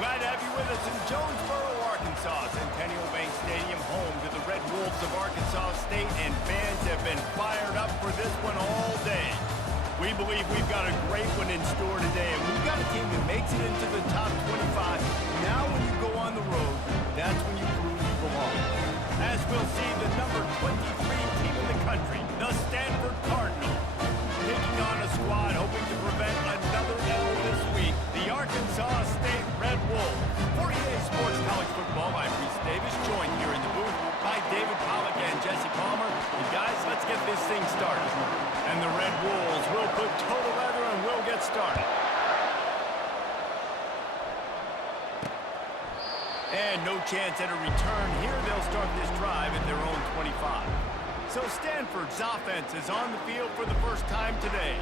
Glad to have you with us in Jonesboro, Arkansas. Centennial Bank Stadium, home to the Red Wolves of Arkansas State, and fans have been fired up for this one all day. We believe we've got a great one in store today, and we've got a team that makes it into the top 25. Now when you go on the road, that's when you prove you belong. As we'll see, the number 23 team in the country, the Stanford Cardinals, taking on a squad hoping to prevent another L this week, the Arkansas State Red Wolves. For EA Sports College Football, I'm Reese Davis, joined here in the booth by David Pollack and Jesse Palmer. And guys, let's get this thing started. And the Red Wolves will put total leather and we'll get started. And no chance at a return here. They'll start this drive at their own 25. So Stanford's offense is on the field for the first time today.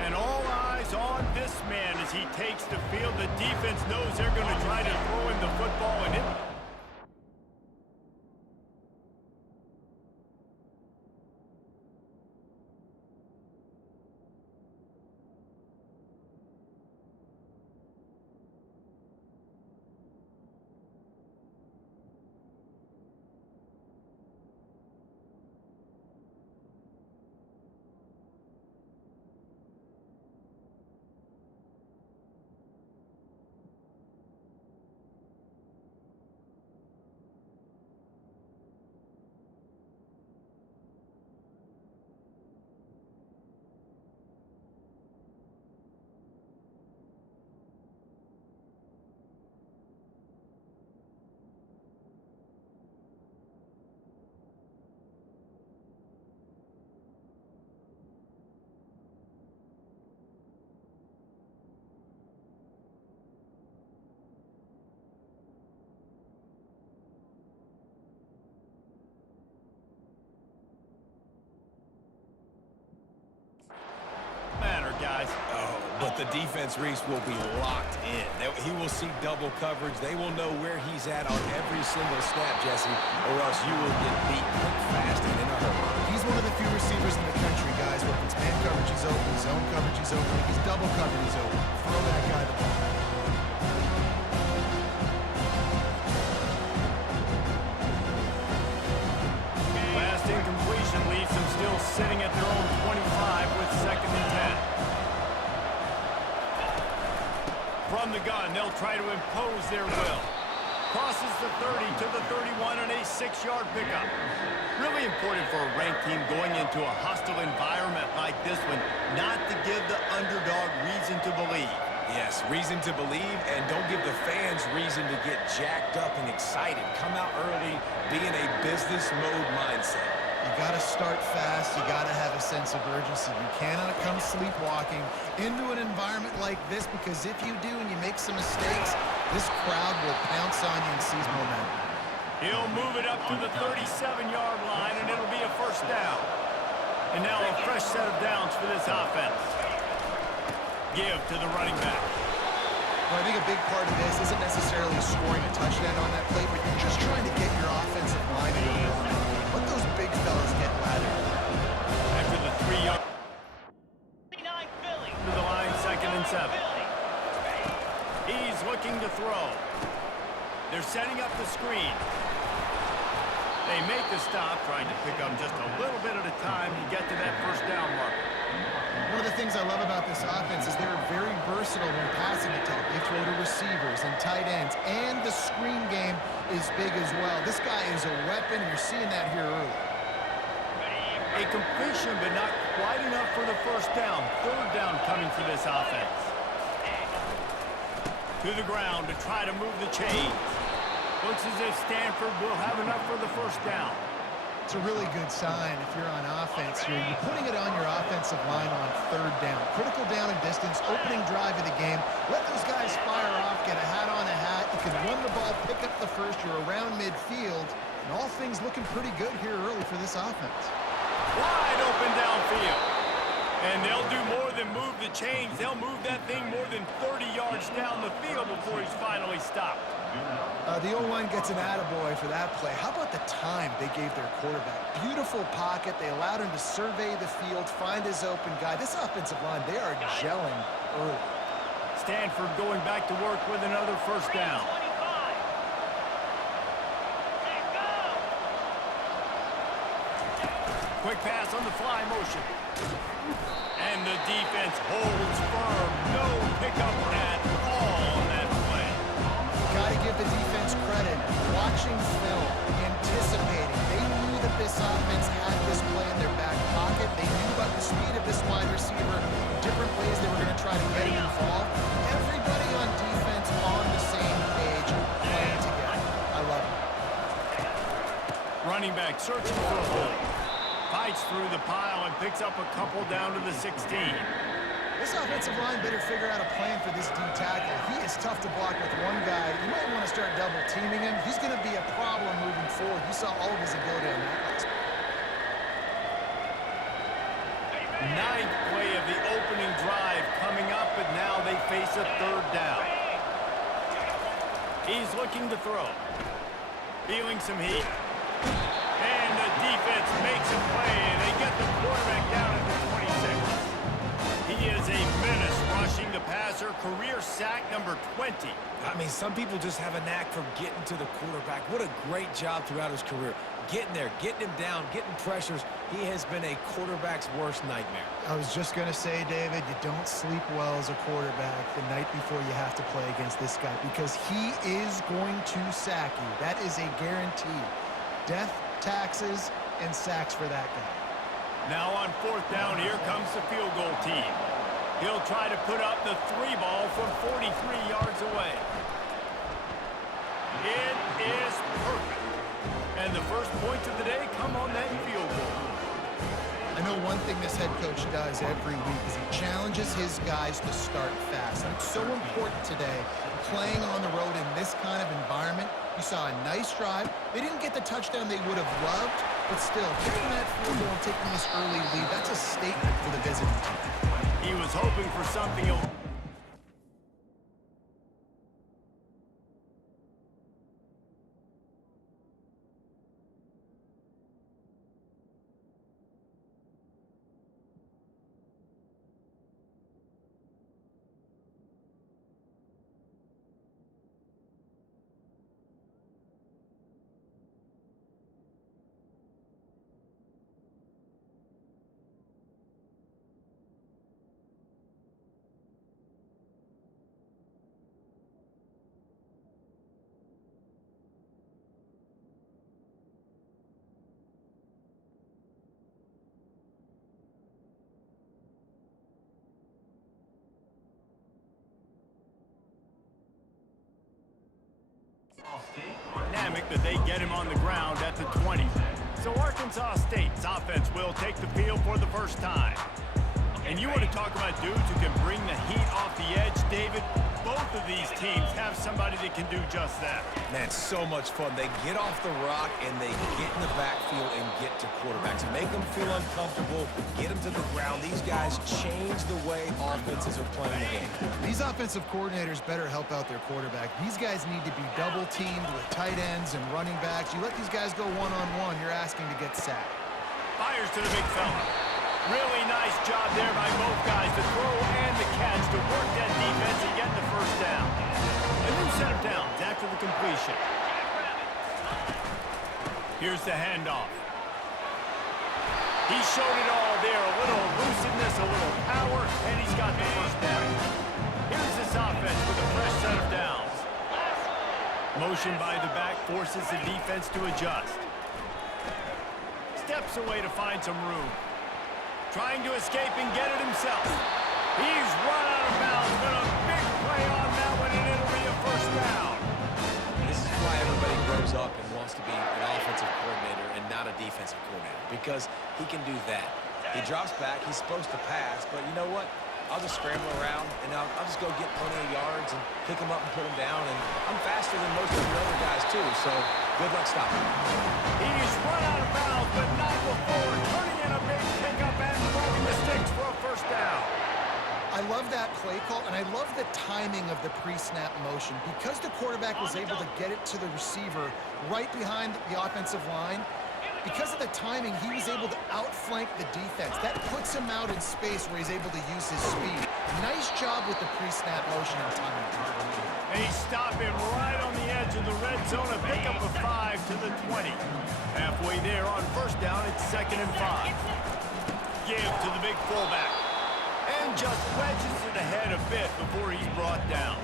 And all eyes on this man as he takes the field. The defense knows they're going to try to throw him the football, and it... guys. Oh, but the defense, Reese, will be locked in. He will see double coverage. They will know where he's at on every single snap, Jesse, or else you will get beat quick, fast, and in a hurry. He's one of the few receivers in the country, guys, where if it's man coverage, he's open, zone coverage, he's open, if he's double coverage, he's open. Throw that guy the ball. Last incompletion leaves them still sitting at their own 25 with 2nd and 10. From the gun, they'll try to impose their will. Crosses the 30 to the 31 on a 6-yard pickup. Really important for a ranked team going into a hostile environment like this one, not to give the underdog reason to believe. Yes, reason to believe, and don't give the fans reason to get jacked up and excited. Come out early, be in a business mode mindset. You got to start fast. You got to have a sense of urgency. You cannot come sleepwalking into an environment like this, because if you do and you make some mistakes, this crowd will pounce on you and seize momentum. He'll move it up to the 37-yard line, and it'll be a 1st down. And now a fresh set of downs for this offense. Give to the running back. Well, I think a big part of this isn't necessarily scoring a touchdown on that play, but you're just trying to get your offensive line in a run. Let those big fellas get lathered. After the 3-yard... to the line, 2nd and 7. He's looking to throw. They're setting up the screen. They make the stop, trying to pick up just a little bit at a time to get to that 1st down marker. One of the things I love about this offense is they're very versatile when passing attack. They throw to receivers and tight ends, and the screen game is big as well. This guy is a weapon, and you're seeing that here early. A completion, but not quite enough for the 1st down. 3rd down coming for this offense. To the ground to try to move the chains. Looks as if Stanford will have enough for the 1st down. It's a really good sign if you're on offense here. You're putting it on your offensive line on 3rd down. Critical down and distance, opening drive of the game. Let those guys fire off, get a hat on a hat. You can run the ball, pick up the 1st. You're around midfield. And all things looking pretty good here early for this offense. Wide open downfield. And they'll do more than move the chains. They'll move that thing more than 30 yards down the field before he's finally stopped. The O-line gets an attaboy for that play. How about the time they gave their quarterback? Beautiful pocket. They allowed him to survey the field, find his open guy. This offensive line, they are gelling early. Stanford going back to work with another first down. Quick pass on the fly motion. And the defense holds firm. No pickup at all on that play. Got to give the defense credit. Watching film, anticipating. They knew that this offense had this play in their back pocket. They knew about the speed of this wide receiver, different ways they were going to try to get him involved. Everybody on defense on the same page, playing together. I love it. Running back searching for a hole. Fights through the pile and picks up a couple down to the 16. This offensive line better figure out a plan for this D tackle. He is tough to block with one guy. You might want to start double teaming him. He's going to be a problem moving forward. You saw all of his ability on that last play. Ninth play of the opening drive coming up, and now they face a third down. He's looking to throw. Feeling some heat. And the defense makes a play, and they get the quarterback down at the 26. He is a menace rushing the passer. Career sack number 20. I mean, some people just have a knack for getting to the quarterback. What a great job throughout his career. Getting there, getting him down, getting pressures. He has been a quarterback's worst nightmare. I was just going to say, David, you don't sleep well as a quarterback the night before you have to play against this guy because he is going to sack you. That is a guarantee. Death, taxes, and sacks for that guy. Now on fourth down, here comes the field goal team. He'll try to put up the 3 ball from 43 yards away. It is perfect. And the first points of the day come on that field goal. I know one thing this head coach does every week is he challenges his guys to start fast. And it's so important today, playing on the road in this kind of environment. You saw a nice drive. They didn't get the touchdown they would have loved, but still, getting that field goal and taking this early lead, that's a statement for the visiting team. He was hoping for something else. Dynamic that they get him on the ground at the 20. So Arkansas State's offense will take the field for the first time. And you want to talk about dudes who can bring the heat off the edge, David? Both of these teams have somebody that can do just that. Man, so much fun. They get off the rock and they get in the backfield and get to quarterbacks. Make them feel uncomfortable, get them to the ground. These guys change the way offenses are playing the game. These offensive coordinators better help out their quarterback. These guys need to be double teamed with tight ends and running backs. You let these guys go one-on-one, you're asking to get sacked. Fires to the big fella. Really nice job there by both guys, the throw and the catch to work that defense and get the first down. A new set of downs after the completion. Here's the handoff. He showed it all there, a little elusiveness, a little power, and he's got the first down. Here's this offense with a fresh set of downs. Motion by the back forces the defense to adjust. Steps away to find some room. Trying to escape and get it himself. He's run out of bounds, but a big play on that one, and it'll be a first down. This is why everybody grows up and wants to be an offensive coordinator and not a defensive coordinator, because he can do that. He drops back, he's supposed to pass, but you know what? I'll just scramble around, and I'll just go get plenty of yards and pick him up and put him down, and I'm faster than most of the other guys, too, so good luck stopping him. He's run out of bounds, but not before turning in a big pickup and throwing the sticks for a first down. I love that play call, and I love the timing of the pre-snap motion. Because the quarterback was able to get it to the receiver right behind the offensive line, because of the timing, he was able to outflank the defense. That puts him out in space where he's able to use his speed. Nice job with the pre-snap motion and timing. They stop him right on the edge of the red zone, a pickup of 5 to the 20. Halfway there on first down, it's 2nd and 5. Give to the big fullback. And just wedges it ahead a bit before he's brought down.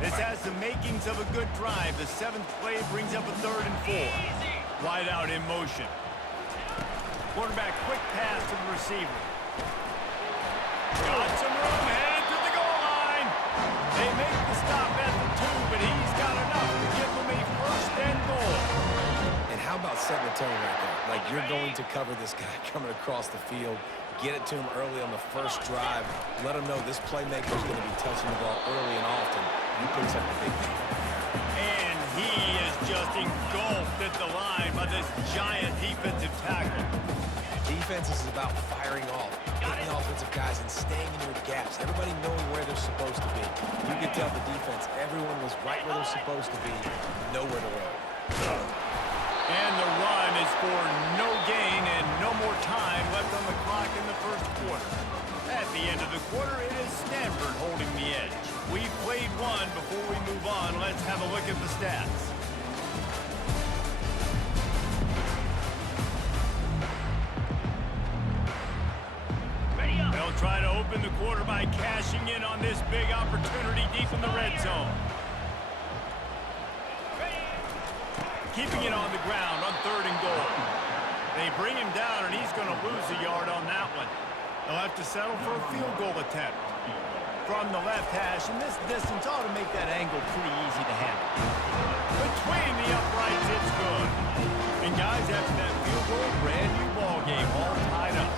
This has the makings of a good drive. The 7th play brings up a 3rd and 4. Wide out in motion. Quarterback quick pass to the receiver. Got some room, headed to the goal line. They make the stop at the 2, but he's got enough to give them a 1st and goal. And how about setting the tone right there? Like, you're going to cover this guy coming across the field. Get it to him early on the first drive. Let him know this playmaker is going to be touching the ball early and often. He picks up the big game. And he is just engulfed at the line by this giant defensive tackle. Defense is about firing off, hitting the offensive guys, and staying in your gaps. Everybody knowing where they're supposed to be. You can tell the defense, everyone was right where they're supposed to be, nowhere to run. And the run is for no gain and no more time left on the clock in the first quarter. At the end of the quarter, it is Stanford holding the edge. We've played one. Before we move on, let's have a look at the stats. They'll try to open the quarter by cashing in on this big opportunity deep in the red zone. Keeping it on the ground on 3rd and goal. They bring him down, and he's going to lose a yard on that one. They'll have to settle for a field goal attempt. From the left hash, and this distance ought to make that angle pretty easy to handle. Between the uprights, it's good. And guys, after that field goal, brand new ball game, all tied up.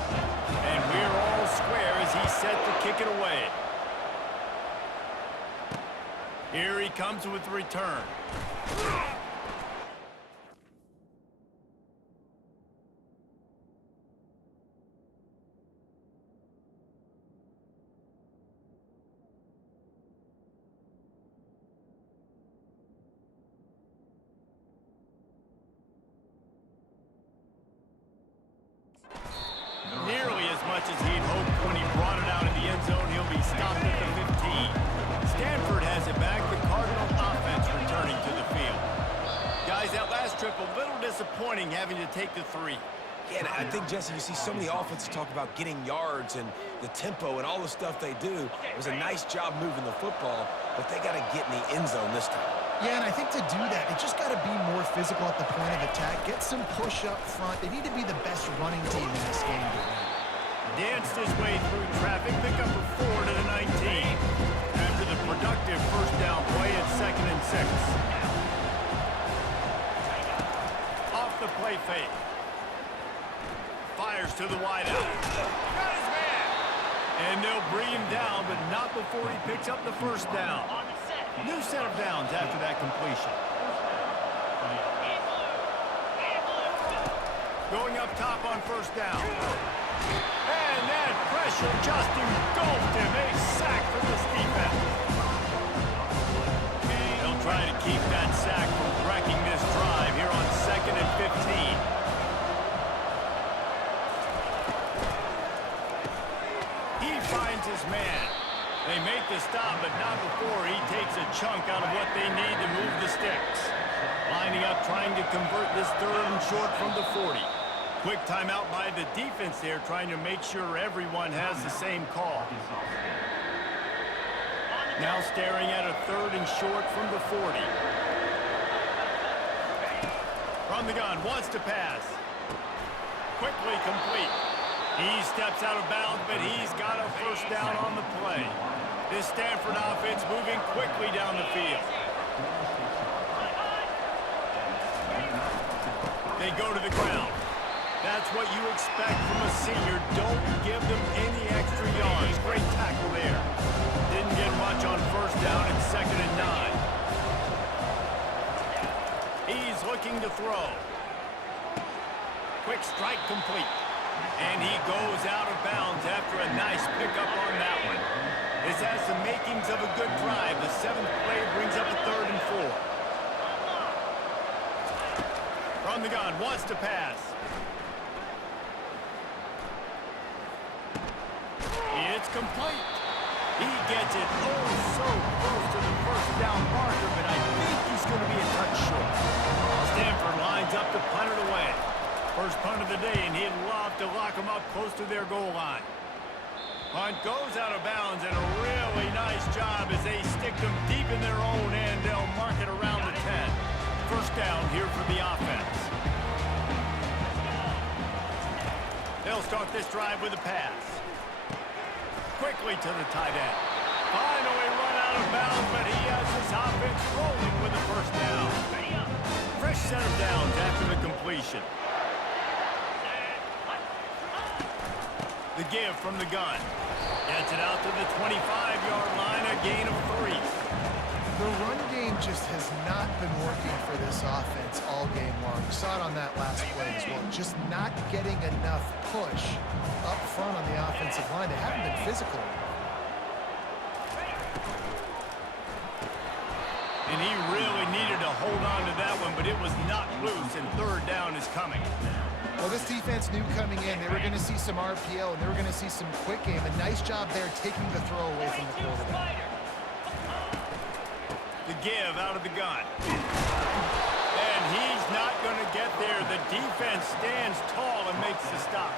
And we're all square as he's set to kick it away. Here he comes with the return. Nearly as much as he'd hoped when he brought it out in the end zone. He'll be stopped at the 15. Stanford has it back. The Cardinal offense returning to the field. Guys, that last trip a little disappointing having to take the 3. Yeah, and I think, Jesse, you see so many offenses talk about getting yards and the tempo and all the stuff they do. It was a nice job moving the football, but they got to get in the end zone this time. Yeah, and I think to do that, they just got to be more physical at the point of attack. Get some push up front. They need to be the best running team in this game. Danced his way through traffic, pick up a 4 to the 19. After the productive first down play at 2nd and 6. Off the play fake. Fires to the wideout. Got his man! And they'll bring him down, but not before he picks up the first down. New set of downs after that completion. Going up top on first down. And that pressure just engulfed him. A sack from this defense. They'll try to keep that sack from wrecking this drive here on 2nd and 15. He finds his man. They make the stop, but not before he takes a chunk out of what they need to move the sticks. Lining up, trying to convert this 3rd and short from the 40. Quick timeout by the defense there, trying to make sure everyone has the same call. Now staring at a 3rd and short from the 40. From the gun, wants to pass. Quickly complete. He steps out of bounds, but he's got a first down on the play. This Stanford offense moving quickly down the field. They go to the ground. That's what you expect from a senior. Don't give them any extra yards. Great tackle there. Didn't get much on first down at 2nd and 9. He's looking to throw. Quick strike complete. And he goes out of bounds after a nice pickup on that one. This has the makings of a good drive. The 7th play brings up a 3rd and 4. From the gun, wants to pass. It's complete. He gets it oh so close to the first down marker, but I think he's going to be a touch short. Stanford lines up to punt it away. First punt of the day, and he'd love to lock them up close to their goal line. Punt goes out of bounds, and a really nice job as they stick them deep in their own end. They'll mark it around the 10. First down here for the offense. They'll start this drive with a pass. Quickly to the tight end. Finally run out of bounds, but he has his offense rolling with the first down. Fresh set of downs after the completion. The give from the gun. Gets it out to the 25-yard line, a gain of 3. The run game just has not been working for this offense all game long. You saw it on that last play as well. Just not getting enough push up front on the offensive line. They haven't been physical. And he really needed to hold on to that one, but it was not loose, and third down is coming. Well, this defense knew coming in they were going to see some RPO, and they were going to see some quick game. A nice job there taking the throw away from the quarterback. The give out of the gun. And he's not going to get there. The defense stands tall and makes the stop.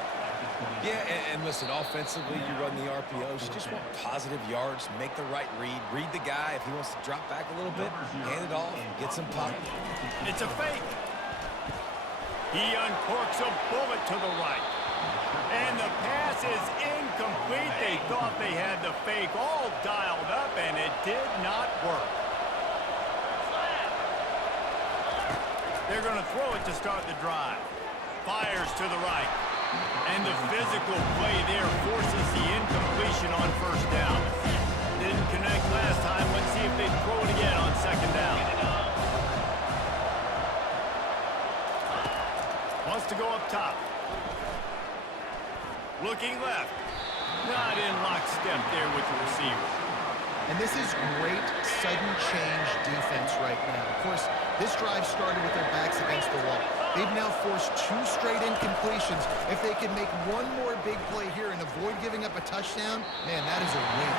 Yeah, and listen, offensively, you run the RPOs. You just want positive yards, make the right read. Read the guy. If he wants to drop back a little bit, hand it off, get some pop. It's a fake. He uncorks a bullet to the right. And the pass is incomplete. They thought they had the fake all dialed up, and it did not work. They're going to throw it to start the drive. Fires to the right. And the physical play there forces the incompletion on first down. Didn't connect last time. Let's see if they throw it again on second down. Wants to go up top. Looking left. Not in lockstep there with the receiver. And this is great sudden change defense right now. Of course, this drive started with their backs against the wall. They've now forced 2 straight incompletions. If they can make one more big play here and avoid giving up a touchdown, man, that is a win.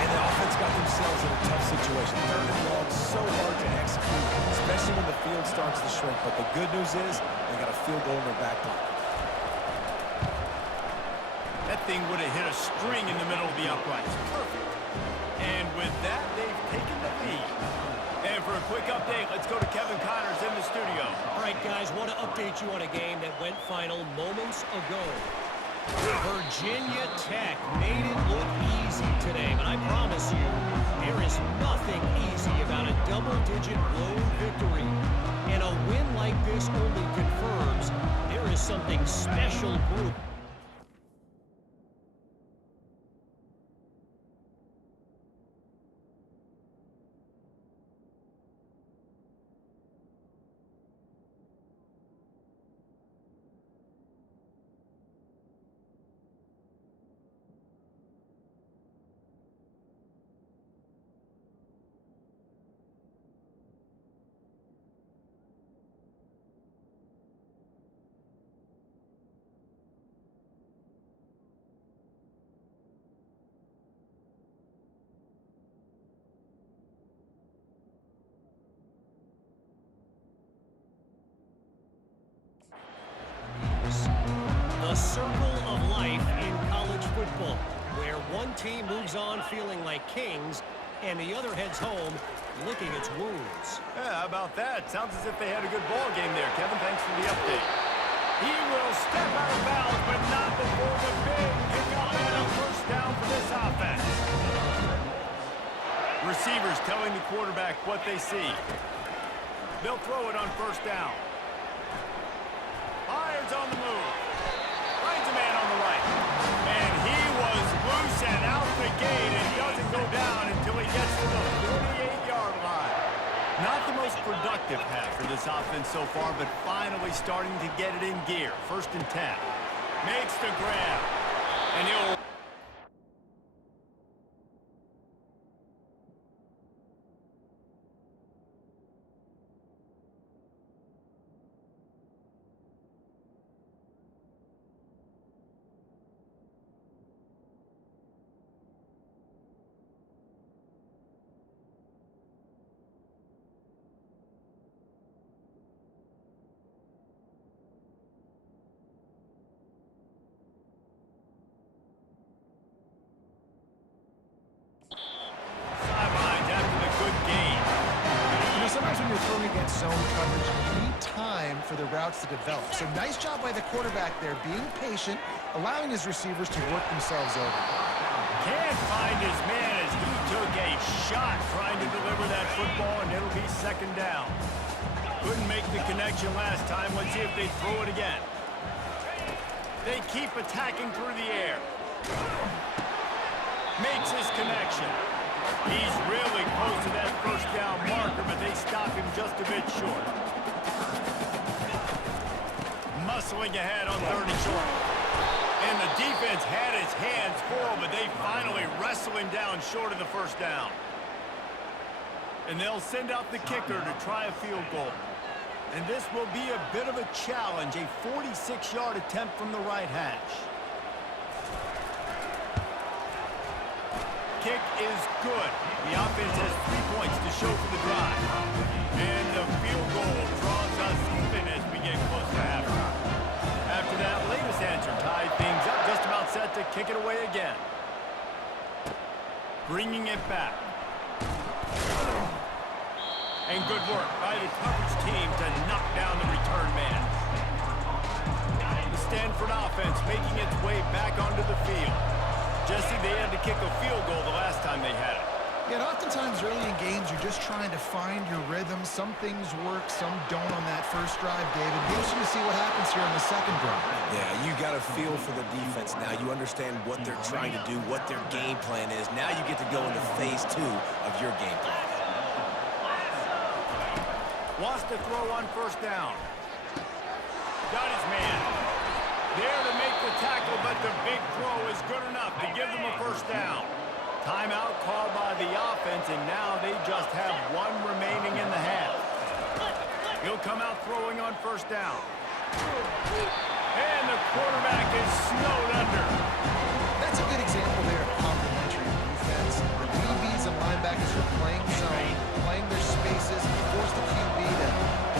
And the offense got themselves in a tough situation. Third and long, so hard to execute, especially when the field starts to shrink. But the good news is they got a field goal in their back pocket. That thing would have hit a string in the middle of the uprights. Perfect. And with that, they've taken the lead. And for a quick update, let's go to Kevin Connors in the studio. All right, guys, want to update you on a game that went final moments ago. Virginia Tech made it look easy today, but I promise you, there is nothing easy about a double-digit blown victory. And a win like this only confirms there is something special brewing. The circle of life in college football, where one team moves on feeling like kings and the other heads home licking its wounds. Yeah, how about that? Sounds as if they had a good ball game there. Kevin, thanks for the update. He will step out of bounds, but not before the big pickup and a first down for this offense. Receivers telling the quarterback what they see. They'll throw it on first down. Fires on the move. Finds a man on the right. And he was loose and out the gate and doesn't go down until he gets to the 48-yard line. Not the most productive half for this offense so far, but finally starting to get it in gear. First and 10. Makes the grab. And he'll... zone coverage, you need time for the routes to develop. So nice job by the quarterback there, being patient, allowing his receivers to work themselves over. Can't find his man as he took a shot trying to deliver that football, and it'll be second down. Couldn't make the connection last time. Let's see if they throw it again. They keep attacking through the air. Makes his connection. He's really close to that first down marker, but they stop him just a bit short. Muscling ahead on third and short. And the defense had his hands full, but they finally wrestle him down short of the first down. And they'll send out the kicker to try a field goal. And this will be a bit of a challenge, a 46-yard attempt from the right hash. Kick is good. The offense has 3 points to show for the drive. And the field goal draws us even as we get close to halftime. After that latest answer tied things up, just about set to kick it away again. Bringing it back. And good work by the coverage team to knock down the return man. The Stanford offense making its way back onto the field. Jesse, they had to kick a field goal the last time they had it. Yeah, and oftentimes early in games, you're just trying to find your rhythm. Some things work, some don't on that first drive, David. Be interesting to see what happens here on the second drive. Yeah, you got a feel for the defense now. You understand what they're trying to do, what their game plan is. Now you get to go into phase 2 of your game plan. Wants to throw on first down. Got his man. There to make the tackle, but the big throw is good enough to give them a first down. Timeout called by the offense, and now they just have one remaining in the half. He'll come out throwing on first down. And the quarterback is snowed under. That's a good example there of complementary defense. The DBs and linebackers are playing zone, playing their spaces, and force the QB to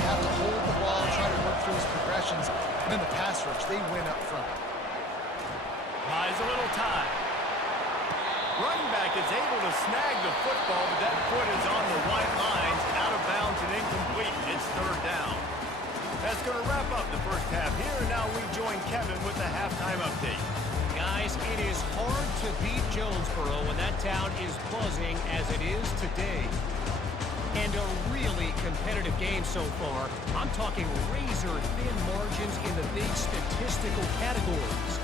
have to hold the ball, try to work through his progressions, and then the pass rush, they win up front. Buys a little time. Running back is able to snag the football, but that foot is on the white lines, out of bounds and incomplete. It's third down. That's going to wrap up the first half here, and now we join Kevin with the halftime update. Guys, it is hard to beat Jonesboro when that town is buzzing as it is today. And a really competitive game so far. I'm talking razor-thin margins in the big statistical categories.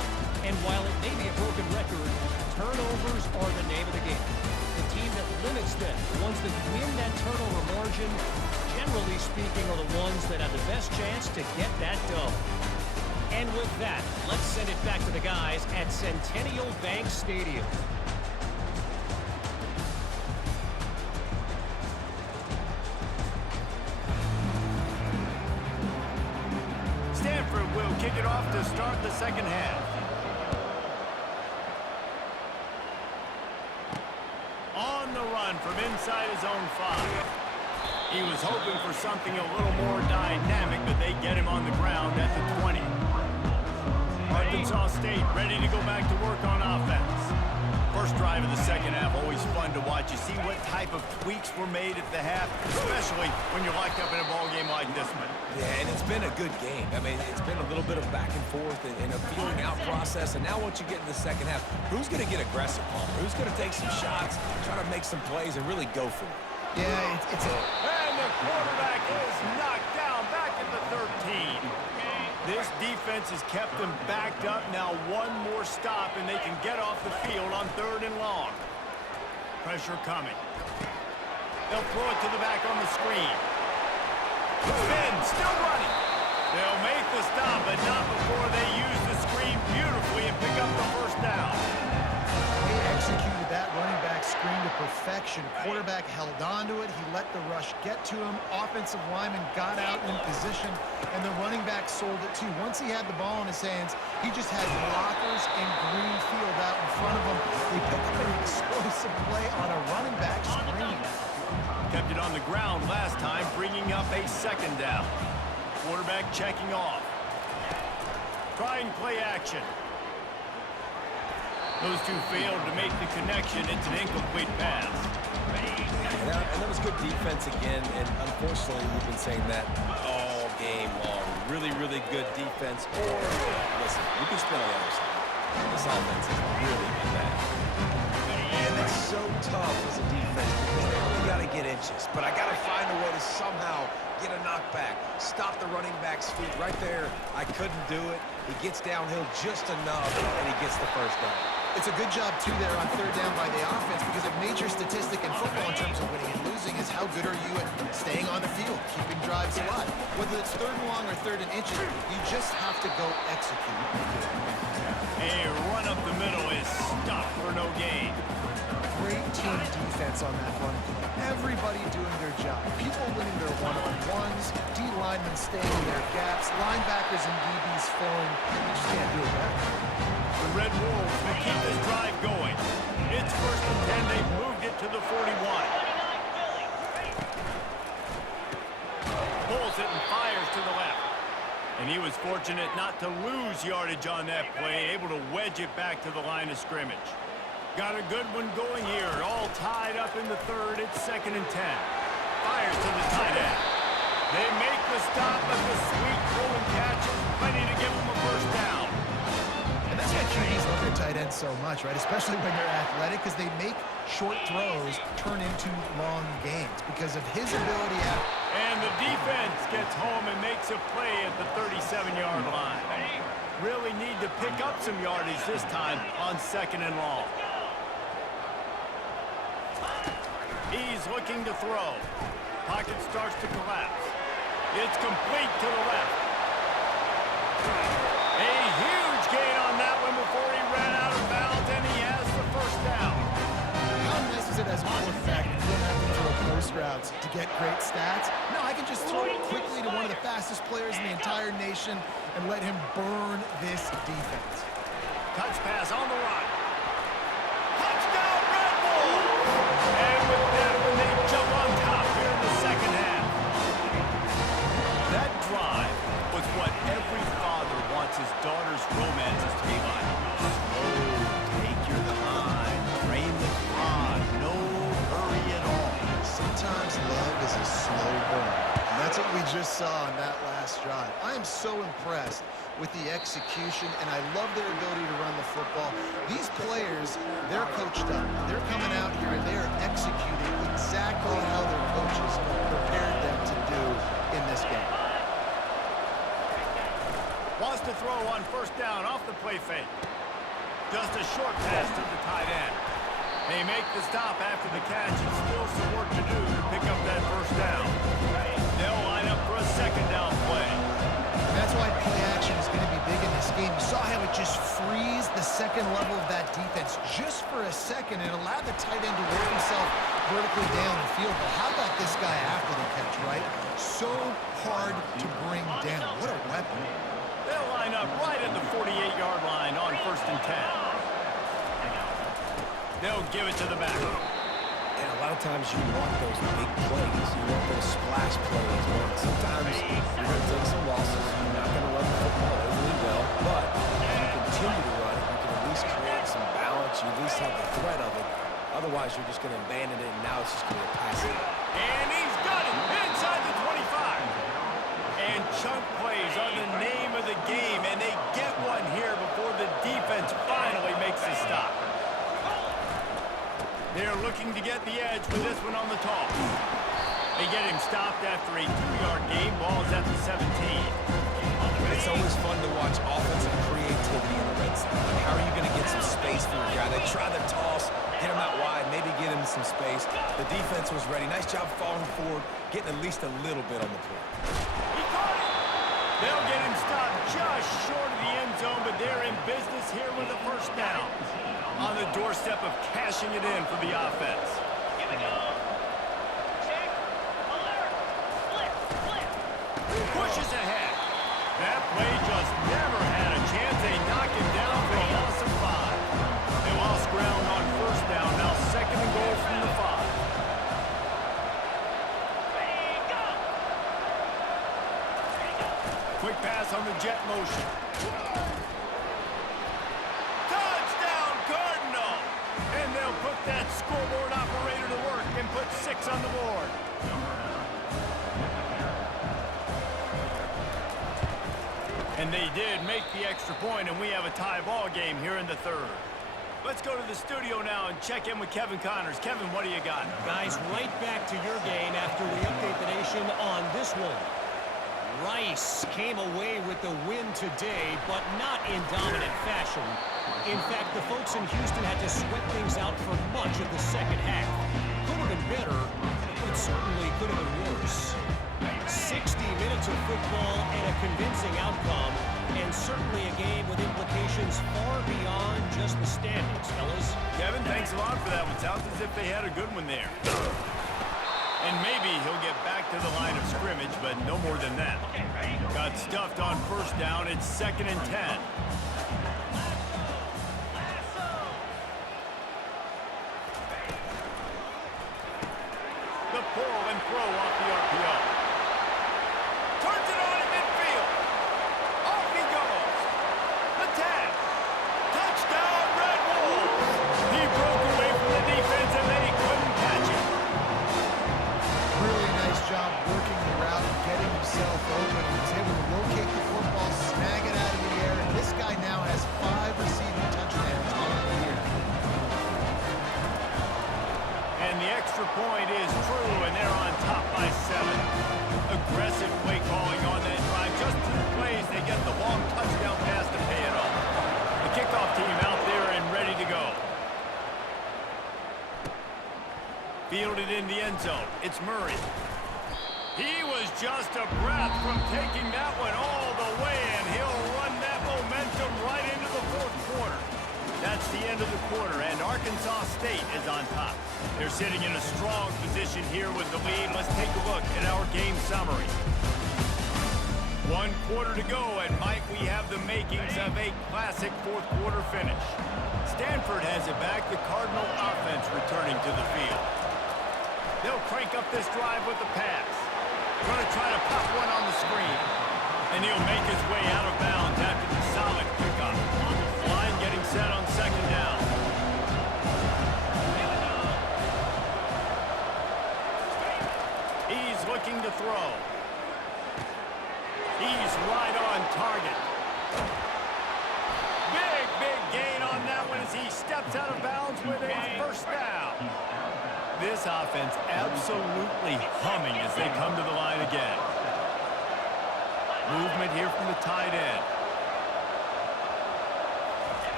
And while it may be a broken record, turnovers are the name of the game. The team that limits them, the ones that win that turnover margin, generally speaking, are the ones that have the best chance to get that dub. And with that, let's send it back to the guys at Centennial Bank Stadium. Stanford will kick it off to start the second half. On the run from inside his own 5. He was hoping for something a little more dynamic, but they get him on the ground at the 20. Arkansas State ready to go back to work on offense. First drive of the second half, always fun to watch. You see what type of tweaks were made at the half, especially when you're locked up in a ball game like this one. Yeah, and it's been a good game. I mean, it's been a little bit of back and forth and a feeling out process. And now once you get in the second half, who's going to get aggressive, Palmer? Who's going to take some shots, try to make some plays, and really go for it? Yeah, it's a... And the quarterback is knocked down back at the 13. This defense has kept them backed up. Now one more stop, and they can get off the field on third and long. Pressure coming. They'll throw it to the back on the screen. Spin, still running. They'll make the stop, but not before they use the screen beautifully and pick up the first down. They executed that running back screen to perfection. Quarterback held on to it. He let the rush get to him. Offensive lineman got out in position, and the running back sold it too. Once he had the ball in his hands, he just had blockers and green field out in front of him. They picked up an explosive play on a running back screen. Kept it on the ground last time, bringing up a second down. Quarterback checking off. Trying play action. Those two failed to make the connection. It's an incomplete pass. And that was good defense again, and unfortunately, we've been saying that all game long. Really, really good defense. Or, listen, you can spin on the other side. This offense has really been bad. And it's so tough as a defense because they only got to get inches. But I got to find a way to somehow get a knockback, stop the running back's feet. Right there, I couldn't do it. He gets downhill just enough, and he gets the first down. It's a good job, too, there on third down by the offense because a major statistic in football in terms of winning and losing is how good are you at staying on the field, keeping drives alive. Whether it's third and long or third and inches, you just have to go execute. A run up the middle is stopped for no gain. Great team defense on that run play. Everybody doing their job. People winning their one-on-ones, D linemen staying in their gaps, linebackers and DBs filling. You just can't do it better. The Red Wolves will keep this drive going. It's 1st and 10. They've moved it to the 41. Pulls it and fires to the left. And he was fortunate not to lose yardage on that play, able to wedge it back to the line of scrimmage. Got a good one going here. All tied up in the third. It's 2nd and 10. Fires to the tight end. They make the stop, but the sweet throw and catch is plenty to give them a first down. That's why QBs love their tight ends so much, right? Especially when they're athletic, because they make short throws turn into long gains because of his ability at... And the defense gets home and makes a play at the 37-yard line. Really need to pick up some yardage this time on 2nd and long. He's looking to throw. Pocket starts to collapse. It's complete to the left. A huge gain on that one before he ran out of bounds, and he has the first down. How nice is it as a quarterback if you don't have to throw post routes to get great stats? No, I can just throw it quickly to one of the fastest players in the entire nation and let him burn this defense. Touch pass on the run. Touchdown, Red Bulls! And with that one, they jump on top here in the second half. That drive was what every father wants his daughter's romances to be like. Slow, take your time, train the clock, no hurry at all. Sometimes love is a slow burn. And that's what we just saw on that last drive. I am so impressed with the execution, and I love their ability to run the football. These players, they're coached up. They're coming out here, and they're executing exactly how their coaches prepared them to do in this game. Wants to throw on first down off the play fake. Just a short pass to the tight end. They make the stop after the catch, and still some work to do to pick up that first down. They'll line up for a 2nd down play. That's why play action is going to be big in this game. You saw how it just frees the second level of that defense just for a second and allowed the tight end to work himself vertically down the field. But how about this guy after the catch, right? So hard to bring down. What a weapon. They'll line up right at the 48-yard line on 1st and 10. They'll give it to the back. And a lot of times you want those big plays. You want those splash plays. But sometimes you're going to take some losses. You're not going to run the football overly well. But if you continue to run it, you can at least create some balance. You at least have the threat of it. Otherwise, you're just going to abandon it, and now it's just going to be a passing. And he's got it inside the 25. And chunk plays are the name of the game, and they get one here before the defense finally makes the stop. They're looking to get the edge with this one on the toss. They get him stopped after a 2-yard gain. Ball's at the 17. It's always fun to watch offensive creativity in the red zone. How are you going to get some space for your guy? They try the toss, get him out wide, maybe get him some space. The defense was ready. Nice job falling forward, getting at least a little bit on the play. He caught it. They'll get him stopped just short of the end zone, but they're in business here with a first down. On the doorstep of cashing it in for the offense. Here we go. Check. Alert. Flip. Pushes ahead. That play just never had a chance. They knock him down for a loss of 5. They lost ground on first down. Now 2nd and goal from the 5. Ready, go. Quick pass on the jet motion. Touchdown, Cardinals! put that scoreboard operator to work and put 6 on the board. And they did make the extra point, and we have a tie ball game here in the third. Let's go to the studio now and check in with Kevin Connors. Kevin, what do you got? Guys, right back to your game after we update the nation on this one. Rice came away with the win today, but not in dominant fashion. In fact, the folks in Houston had to sweat things out for much of the second half. Could have been better, but certainly could have been worse. 60 minutes of football and a convincing outcome, and certainly a game with implications far beyond just the standings, fellas. Kevin, thanks a lot for that one. Sounds as if they had a good one there. And maybe he'll get back to the line of scrimmage, but no more than that. Got stuffed on first down. It's 2nd and 10. The pull and throw off the RPO. Turns it on in midfield. Off he goes. The tag. Touchdown, Red Wolves. He broke away from the defense, and then he couldn't catch it. Really nice job working the route and getting himself open. He was able to locate the football, snag it out of the air, and this guy now has 5 receiving touchdowns on the year. And the extra point is true, and they're on top by 7. Aggressive play calling on that drive. Just 2 plays, they get the long touchdown pass to pay it off. The kickoff team out there and ready to go. Fielded in the end zone. It's Murray. He was just a breath from taking that one all the way, and he'll run that momentum right into the 4th quarter. That's the end of the quarter, and Arkansas State is on top. They're sitting in a strong position here with the lead. Let's take a look at our game summary. 1 quarter to go, and might we have the makings of a classic 4th quarter finish. Stanford has it back. The Cardinal offense returning to the field. They'll crank up this drive with the pass. Going to try to pop one on the screen. And he'll make his way out of bounds after the solid pickup. Line getting set on 2nd down. He's looking to throw. He's right on target. Big gain on that one as he steps out of bounds with a 1st down. This offense absolutely humming as they come to the line again. Movement here from the tight end.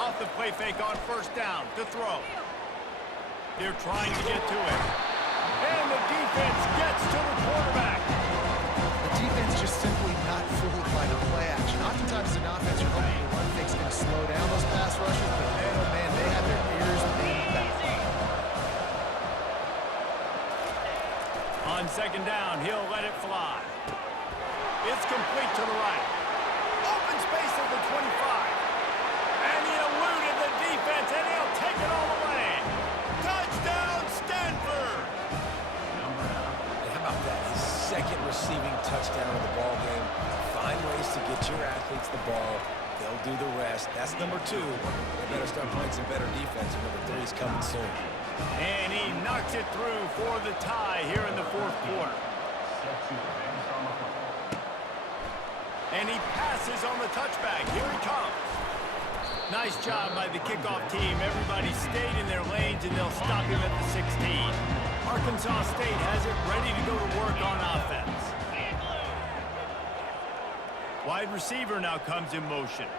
Off the play fake on 1st down to throw. They're trying to get to it. And the defense gets to the quarterback. The defense just simply not fooled by the play action. Oftentimes as an offense, you're hoping the run fake's going to slow down those pass rushes, but man, oh man, they have their ears leaned back. On 2nd down, he'll let it fly. It's complete to the right. Open space at the 25. And he eluded the defense, and he'll take it all the way. Touchdown, Stanford! How about that? His 2nd receiving touchdown of the ball game. Find ways to get your athletes the ball. They'll do the rest. That's number 2. They better start playing some better defense. Number 3 is coming soon. And he knocks it through for the tie here in the 4th quarter. And he passes on the touchback. Here he comes. Nice job by the kickoff team. Everybody stayed in their lanes, and they'll stop him at the 16. Arkansas State has it ready to go to work on offense. Wide receiver now comes in motion.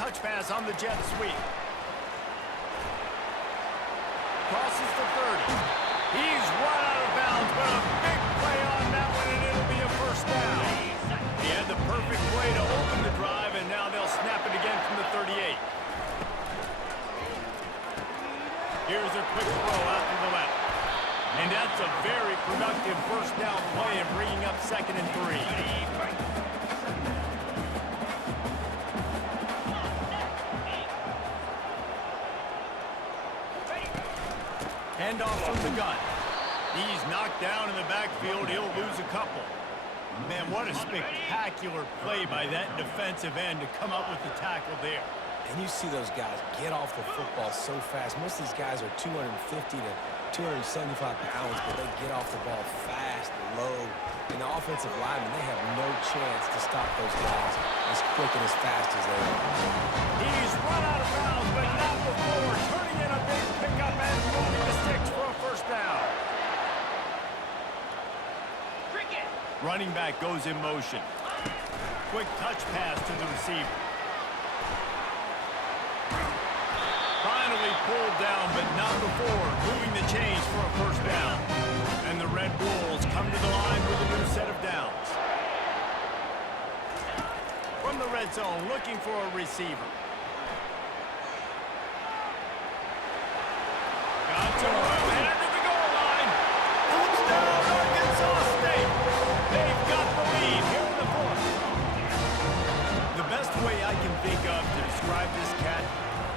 Touch pass on the jet sweep. Crosses the 30. He's right out of bounds, but a big play on that one, and it'll be a 1st down. He had the perfect play to open the drive, and now they'll snap it again from the 38. Here's a quick throw out to the left. And that's a very productive 1st down play and bringing up 2nd and 3. Handoff from the gun. He's knocked down in the backfield. He'll lose a couple. Man, what a spectacular play by that defensive end to come up with the tackle there. And you see those guys get off the football so fast. Most of these guys are 250 to 275 pounds, but they get off the ball fast, low. And the offensive linemen, they have no chance to stop those guys as quick and as fast as they are. He's run out of bounds, but not before. Turning in a big pickup and moving the sticks for a first down. Cricket. Running back goes in motion. Quick touch pass to the receiver. Finally pulled down, but not before moving the chains for a first down. And the Red Wolves come to the line with a new set of downs. From the red zone, looking for a receiver. Got to room, headed to the goal line. Touchdown, Arkansas State. They've got the lead here in the fourth. The best way I can think of to describe this cat,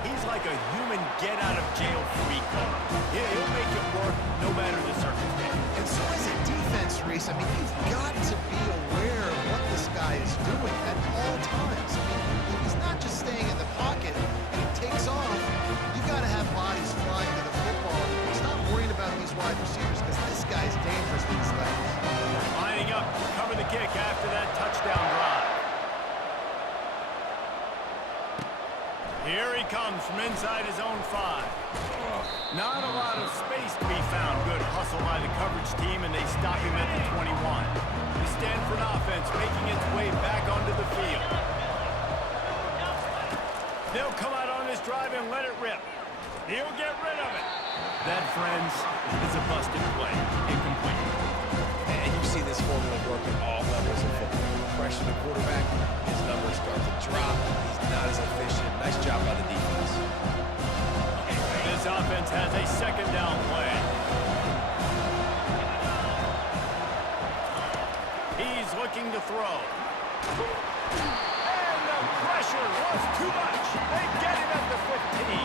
he's like a human get-out-of-jail-free card. He'll make it work no matter the circumstance. And so as a defense, Reese, I mean, you've got to be aware of what this guy is doing at all times. I mean, he's not just staying in the pocket and he takes off. You've got to have bodies flying to the football. Stop worrying about these wide receivers because this guy's dangerous with his legs. Lining up to cover the kick after that touchdown drive. Here he comes from inside his own 5. Not a lot of space to be found. Good hustle by the coverage team, and they stop him at the 21. The Stanford offense making its way back onto the field. They'll come out on this drive and let it rip. He'll get rid of it. That, friends, is a busted play. Incomplete. And you see this formula work at all levels of football. Pressure the quarterback, his numbers start to drop. He's not as efficient. Nice job by the defense. This offense has a second down play. He's looking to throw. And the pressure was too much. They get him at the 15.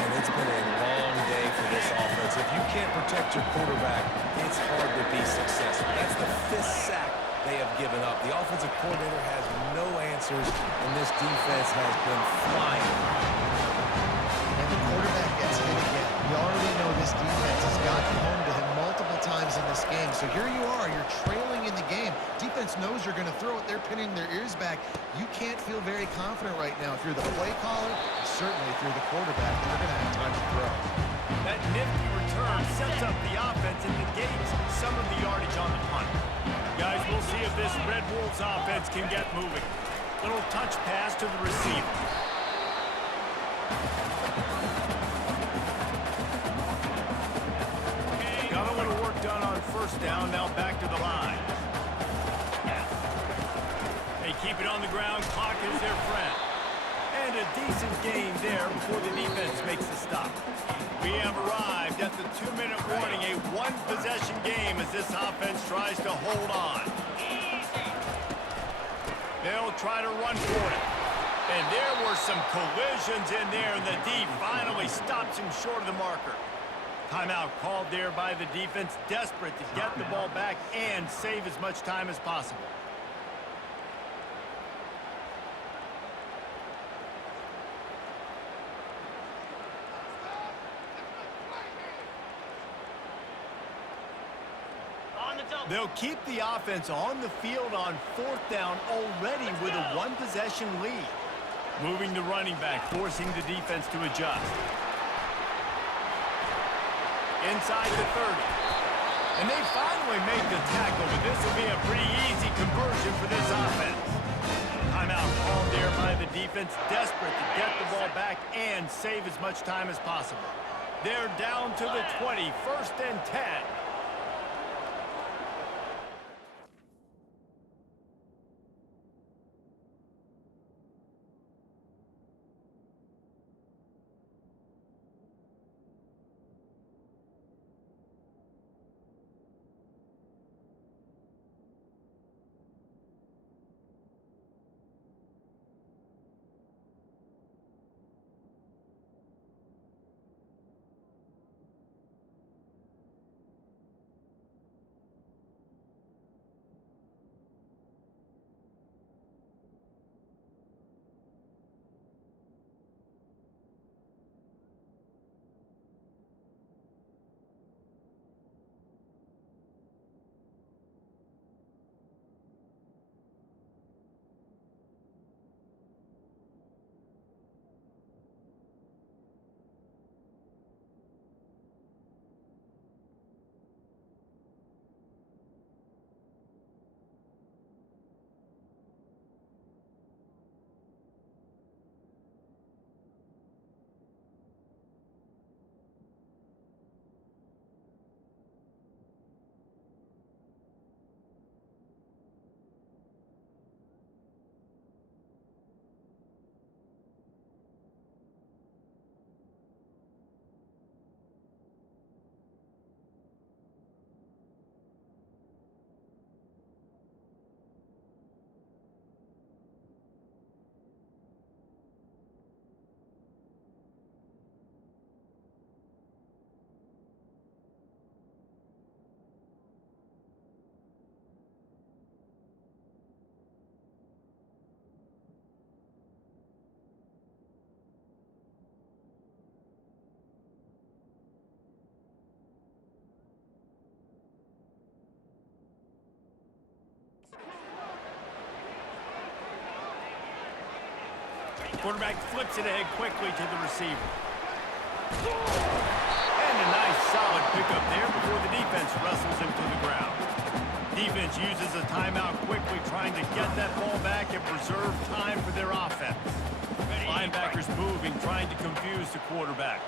And it's been a long day for this offense. If you can't protect your quarterback, it's hard to be successful. That's the 5th sack they have given up. The offensive coordinator has no answers, and this defense has been flying. And the quarterback gets hit again. We already know this defense has gotten home to him multiple times in this game. So here you are, you're trailing in the game. Defense knows you're going to throw it. They're pinning their ears back. You can't feel very confident right now. If you're the play caller, certainly if you're the quarterback, you're going to have time to throw. That nifty return sets up the offense and negates some of the yardage on the punt. Guys, we'll see if this Red Wolves offense can get moving. Little touch pass to the receiver. Got a little work done on first down, now back to the line. They keep it on the ground, clock is their friend. And a decent gain there before the defense makes the stop. We have arrived at the 2-minute warning, a one-possession game as this offense tries to hold on. They'll try to run for it. And there were some collisions in there, and the D finally stops him short of the marker. Timeout called there by the defense, desperate to get the ball back and save as much time as possible. They'll keep the offense on the field on 4th down already with a one-possession lead. Moving the running back, forcing the defense to adjust. Inside the 30. And they finally make the tackle, but this will be a pretty easy conversion for this offense. Timeout called there by the defense, desperate to get the ball back and save as much time as possible. They're down to the 20, 1st and 10. Quarterback flips it ahead quickly to the receiver. And a nice solid pickup there before the defense wrestles him to the ground. Defense uses a timeout quickly, trying to get that ball back and preserve time for their offense. Linebackers moving, trying to confuse the quarterback.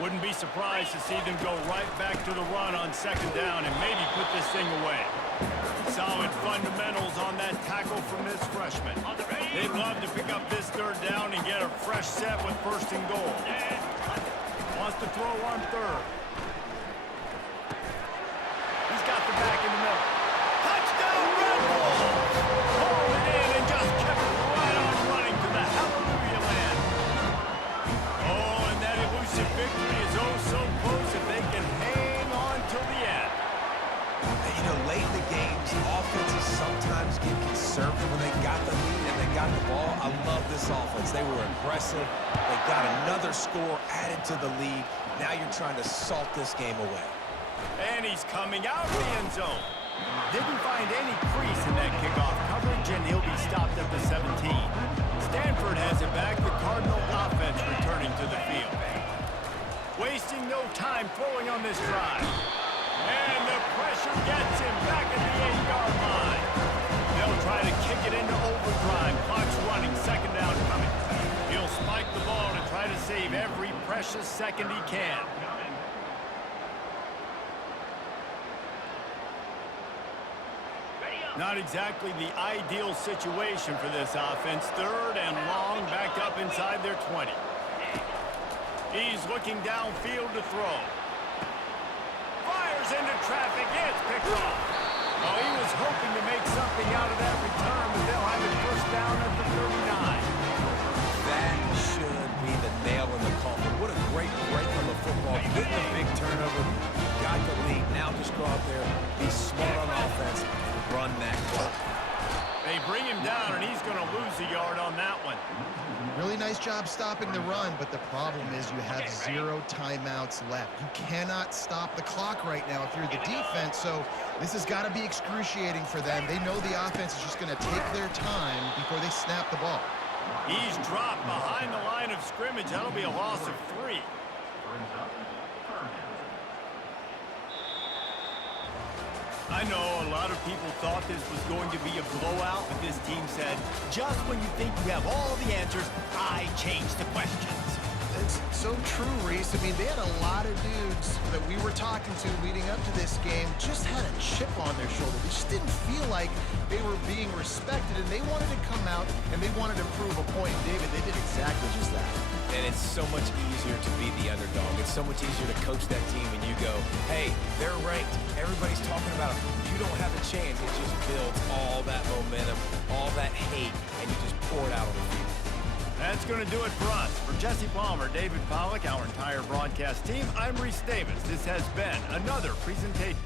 Wouldn't be surprised to see them go right back to the run on second down and maybe put this thing away. Solid fundamentals on that tackle from this freshman. They'd love to pick up this third down and get a fresh set with first and goal. Wants to throw on third. He's got the back in the middle. Touchdown, Red Bulls! Hauled it in and just kept it right on running to the hallelujah land. Oh, and that elusive victory is oh so close if they can hang on till the end. And, you know, late in the games, offenses sometimes get conservative when they got the lead and they got the ball. I love this offense. They were aggressive. They got another score added to the lead. Now you're trying to salt this game away. And he's coming out of the end zone. Didn't find any crease in that kickoff coverage, and he'll be stopped at the 17. Stanford has it back. The Cardinal offense returning to the field. Wasting no time throwing on this drive. And the pressure gets him back at the 8-yard line. They'll try to kick it into overdrive. Clock's running, second down coming. He'll spike the ball to try to save every precious second he can. Not exactly the ideal situation for this offense. Third and long, back up inside their 20. He's looking downfield to throw. Fires into traffic. It's picked off. Oh, he was hoping to make something out of that return, but they'll have it first down at the 39. That should be the nail in the coffin. What a great break on the football. Getting a big turnover. You got the lead. Now just go out there, be smart on offense, and run that clock. They bring him down, and he's going to lose a yard on that one. Really nice job stopping the run, but the problem is you have 0 timeouts left. You cannot stop the clock right now if you're the defense, so this has got to be excruciating for them. They know the offense is just going to take their time before they snap the ball. He's dropped behind the line of scrimmage. That'll be a loss of 3. I know a lot of people thought this was going to be a blowout, but this team said, just when you think you have all the answers, I change the questions. It's so true, Reese. I mean, they had a lot of dudes that we were talking to leading up to this game just had a chip on their shoulder. They just didn't feel like they were being respected, and they wanted to come out and they wanted to prove a point. David, they did exactly just that. And it's so much easier to be the underdog. It's so much easier to coach that team and you go, hey, they're ranked. Everybody's talking about them. You don't have a chance. It just builds all that momentum, all that hate, and you just pour it out on the field. That's going to do it for us. For Jesse Palmer, David Pollack, our entire broadcast team, I'm Reese Davis. This has been another presentation.